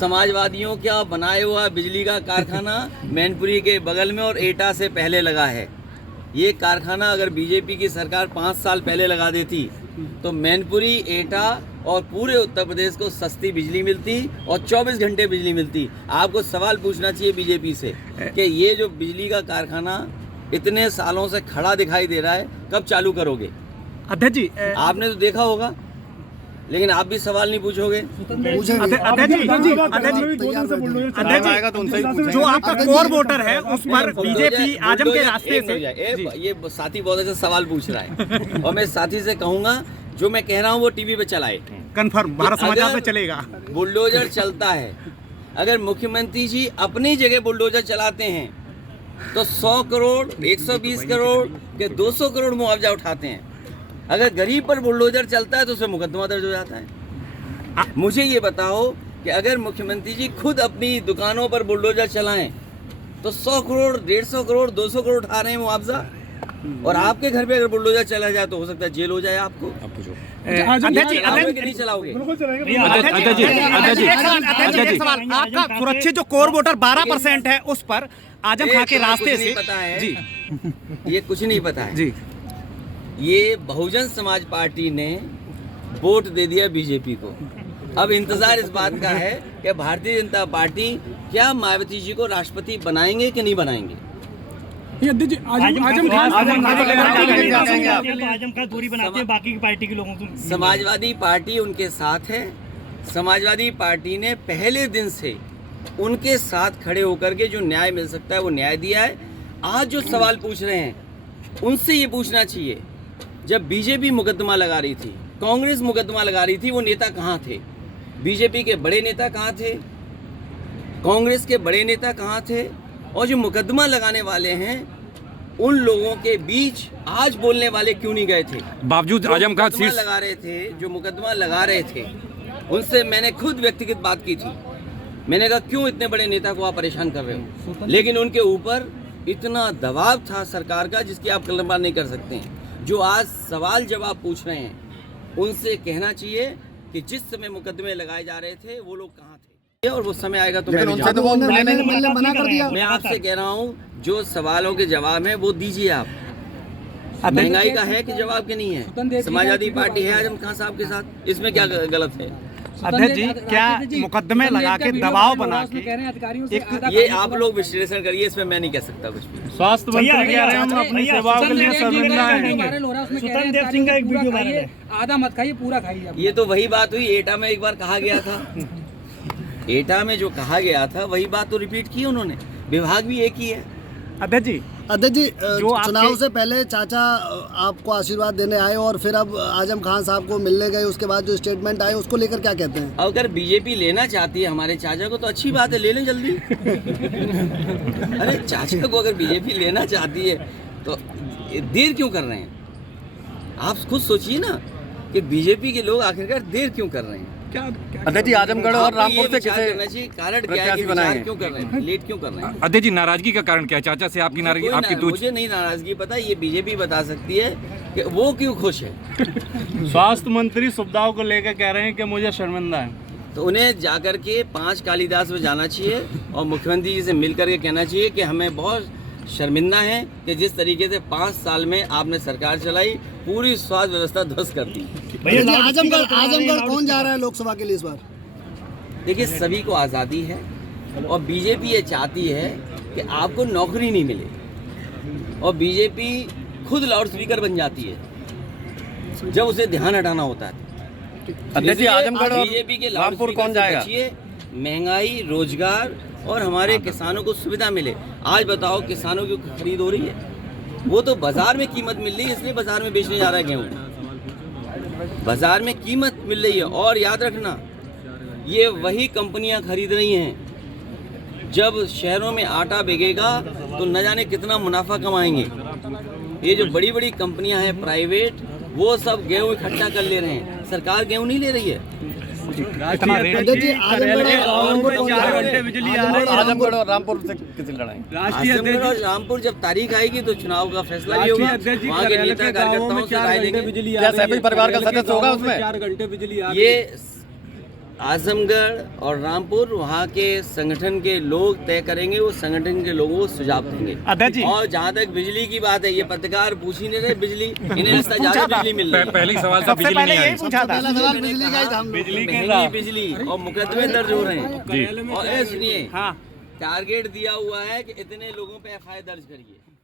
समाजवादियों का बनाया हुआ बिजली का कारखाना मैनपुरी के बगल में और एटा से पहले लगा है। ये कारखाना अगर बीजेपी की सरकार 5 साल पहले लगा देती तो मैनपुरी, एटा और पूरे उत्तर प्रदेश को सस्ती बिजली मिलती और 24 घंटे बिजली मिलती। आपको सवाल पूछना चाहिए बीजेपी से कि ये जो बिजली का कारखाना इतने सालों से खड़ा दिखाई दे रहा है, कब चालू करोगे? अध्यक्ष जी, आपने तो देखा होगा, लेकिन आप भी सवाल नहीं पूछोगे। जो आपका कोर वोटर है उस पर बीजेपी आजम के रास्ते से ये साथी बहुत अच्छा सवाल पूछ रहा है और मैं साथी से कहूंगा जो मैं कह रहा हूँ वो टीवी पे चलाए, कंफर्म भारत समाचार पे चलेगा। बुलडोजर चलता है, अगर मुख्यमंत्री जी अपनी जगह बुलडोजर चलाते हैं तो 100 करोड़, 120 करोड़ के 200 करोड़ मुआवजा उठाते हैं। अगर गरीब पर बुलडोजर चलता है तो उसमें मुकदमा दर्ज हो जाता है। मुझे ये बताओ कि अगर मुख्यमंत्री जी खुद अपनी दुकानों पर बुलडोजर चलाएं तो 100 करोड़, 150 करोड़, 200 करोड़ उठा रहे हैं मुआवजा, और आपके घर पे अगर बुलडोजर चला जाए तो हो सकता है जेल हो जाए आपको। नहीं चलाओगे? आपका सुरक्षित जो कोर वोटर 12% है उस पर आजम खां के रास्ते से पता है जी, ये कुछ नहीं पता है जी। ये बहुजन समाज पार्टी ने वोट दे दिया बीजेपी को। अब इंतजार इस बात का है कि भारतीय जनता पार्टी क्या मायावती जी को राष्ट्रपति बनाएंगे कि नहीं बनाएंगे। आजम खान दूरी बनाते हैं बाकी की पार्टी के लोगों को। समाजवादी पार्टी उनके साथ है। समाजवादी पार्टी ने पहले दिन से उनके साथ खड़े होकर के जो न्याय मिल सकता है वो न्याय दिया है। आज जो सवाल पूछ रहे हैं उनसे ये पूछना चाहिए, जब बीजेपी मुकदमा लगा रही थी, कांग्रेस मुकदमा लगा रही थी, वो नेता कहाँ थे? बीजेपी के बड़े नेता कहाँ थे? कांग्रेस के बड़े नेता कहाँ थे? और जो मुकदमा लगाने वाले हैं उन लोगों के बीच आज बोलने वाले क्यों नहीं गए थे? बावजूद आजम खान लगा रहे थे, जो मुकदमा लगा रहे थे उनसे मैंने खुद व्यक्तिगत बात की थी। मैंने कहा क्यों इतने बड़े नेता को आप परेशान कर रहे हो, लेकिन उनके ऊपर इतना दबाव था सरकार का जिसकी आप कल्पना नहीं कर सकते हैं। जो आज सवाल जवाब पूछ रहे हैं उनसे कहना चाहिए कि जिस समय मुकदमे लगाए जा रहे थे वो लोग कहाँ थे, और वो समय आएगा तो मैं आपसे कह रहा हूँ जो सवालों के जवाब है वो दीजिए आप। महंगाई का है कि जवाब के नहीं है? समाजवादी पार्टी है आजम खान साहब के साथ, इसमें क्या गलत है? अध्यक्ष जी, क्या मुकदमे लगा के दबाव बना के ये आप लोग विश्लेषण करिए, इसमें मैं नहीं कह सकता कुछ भी। स्वास्थ्य मंत्री कह रहे हैं हम अपनी सेवाओं के लिए शर्मिंदा हैं। सुतन सिंह का एक वीडियो वायरल है, आधा मत खाइए पूरा खाइए। ये तो वही बात हुई, एटा में एक बार कहा गया था, एटा में जो कहा गया था वही बात तो रिपीट की उन्होंने। विभाग भी एक ही है। अध्यक्ष जी, चुनाव से पहले चाचा आपको आशीर्वाद देने आए और फिर अब आजम खान साहब को मिलने गए, उसके बाद जो स्टेटमेंट आए उसको लेकर क्या कहते हैं? अगर बीजेपी लेना चाहती है हमारे चाचा को तो अच्छी बात है, ले लें जल्दी। अरे चाचा को अगर बीजेपी लेना चाहती है तो देर क्यों कर रहे हैं? आप खुद सोचिए ना कि बीजेपी के लोग आखिरकार देर क्यों कर रहे हैं। अध्यक्ष जी, आजमगढ़ और रामपुर से किसे कारण क्या है कि विचार क्यों कर रहे हैं, लेट क्यों कर रहे हैं? अध्यक्ष जी, नाराजगी का कारण क्या है? चाचा से आपकी नाराजगी, आपकी मुझे नहीं नाराजगी पता, ये बीजेपी बता सकती है कि वो क्यों खुश है। स्वास्थ्य मंत्री सुविधाओं को लेकर कह रहे हैं कि मुझे शर्मिंदा है, तो उन्हें जाकर के 5 कालीदास में जाना चाहिए और मुख्यमंत्री जी से मिल करके कहना चाहिए कि हमें बहुत शर्मिंदा है कि जिस तरीके से 5 साल में आपने सरकार चलाई, पूरी स्वास्थ्य व्यवस्था ध्वस्त कर दी। आजमगढ़ कौन जा रहा है लोकसभा के लिए इस बार? देखिए, सभी को आज़ादी है और बीजेपी ये चाहती है कि आपको नौकरी नहीं मिले, और बीजेपी खुद लाउड स्पीकर बन जाती है जब उसे ध्यान हटाना होता है। अध्यक्ष जी, आजमगढ़ और बीजेपी के रामपुर कौन जाएगा? महंगाई, रोजगार और हमारे किसानों को सुविधा मिले। आज बताओ किसानों की खरीद हो रही है, वो तो बाजार में कीमत मिल रही है इसलिए बाजार में बेचने जा रहा है गेहूँ, बाजार में कीमत मिल रही है। और याद रखना, ये वही कंपनियां खरीद रही हैं, जब शहरों में आटा बिकेगा तो न जाने कितना मुनाफा कमाएंगे। ये जो बड़ी बड़ी कंपनियां हैं प्राइवेट, वो सब गेहूँ इकट्ठा कर ले रहे हैं, सरकार गेहूँ नहीं ले रही है। आजमगढ़ और रामपुर से किसी लड़ाई? आजमगढ़ और रामपुर जब तारीख आएगी तो चुनाव का फैसला भी होगा, वहाँ के नेता कार्यकर्ताओं से राय लेंगे। क्या सभी परिवार का सदस्य होगा उसमें? 4 घंटे बिजली ये आजमगढ़ और रामपुर वहाँ के संगठन के लोग तय करेंगे, वो संगठन के लोगों को सुझाव देंगे। अध्यक्ष जी, और जहाँ तक बिजली की बात है, ये पत्रकार पूछ ही नहीं रहे बिजली, इन्हें लगता है ज्यादा बिजली मिल रही है। पहले ही सवाल था सबसे बिजली पहले नहीं यही आई। पूछा था। पहला सवाल बिजली का ही था हम लोग। महंगी बिजली और मुकदमे दर्ज हो रहे हैं। जी। और ये सुनिए, हाँ, टारगेट दिया हुआ है कि इतने लोगों पे एफआईआर दर्ज करिए।